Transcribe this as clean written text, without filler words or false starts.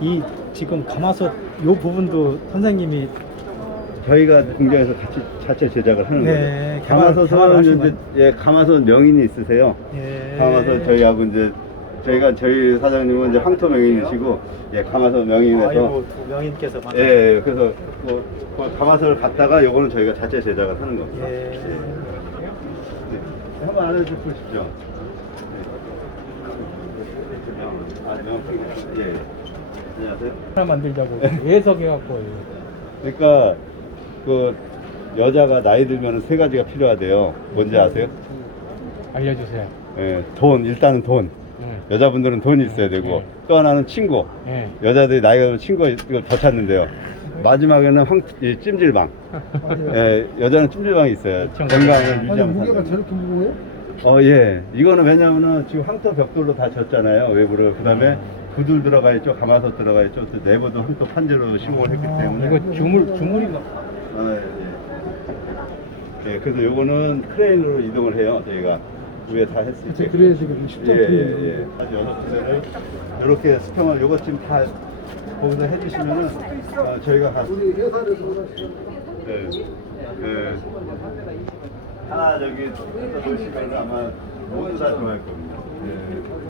이 지금 가마솥 요 부분도 선생님이 저희가 공장에서 같이 자체 제작을 하는 네, 거예요. 개발을 가마솥은 하신 이제 예, 가마솥 명인이 있으세요. 예. 가마솥 저희하고 이제 저희 사장님은 이제 황토 명인이시고 예, 가마솥 명인에서 아이고, 두 명인께서 만든 예, 그래서 그 가마솥을 갖다가 요거는 저희가 자체 제작을 하는 겁니다. 예. 네. 한번 안에 좀 보십시오. 예. 안녕하세요. 하나 만들자고 예석해갖고 그러니까 그 여자가 나이 들면 세 가지가 필요하대요. 뭔지 아세요? 알려주세요. 예, 돈, 일단은 돈. 여자분들은 돈이 있어야 되고 또 하나는 친구. 예. 여자들이 나이가 들면 친구 이걸 더 찾는데요. 마지막에는 이 찜질방. 예, 여자는 찜질방이 있어요. 건강을 아니 유지하면서. 무게가 저렇게 무거워요? 예. 이거는 왜냐면은 지금 황토 벽돌로 다 졌잖아요. 외부를. 그 다음에 구들 들어가 있죠. 가마솥 들어가 있죠. 또 내부도 황토 판재로 시공을 했기 때문에. 이거 주물인가? 예, 그래서 요거는 크레인으로 이동을 해요. 저희가 위에 다 했을 때. 그래야 지금 쉽지 예, 않군요. 예. 아주 여섯 군데를 이렇게 수평을 요거 지금 다 거기서 해주시면은 저희가 가. 우리 회사에서 네. 그 하나 저기 해서 놓으시면 아마 모두 다 좋아할 겁니다. 네.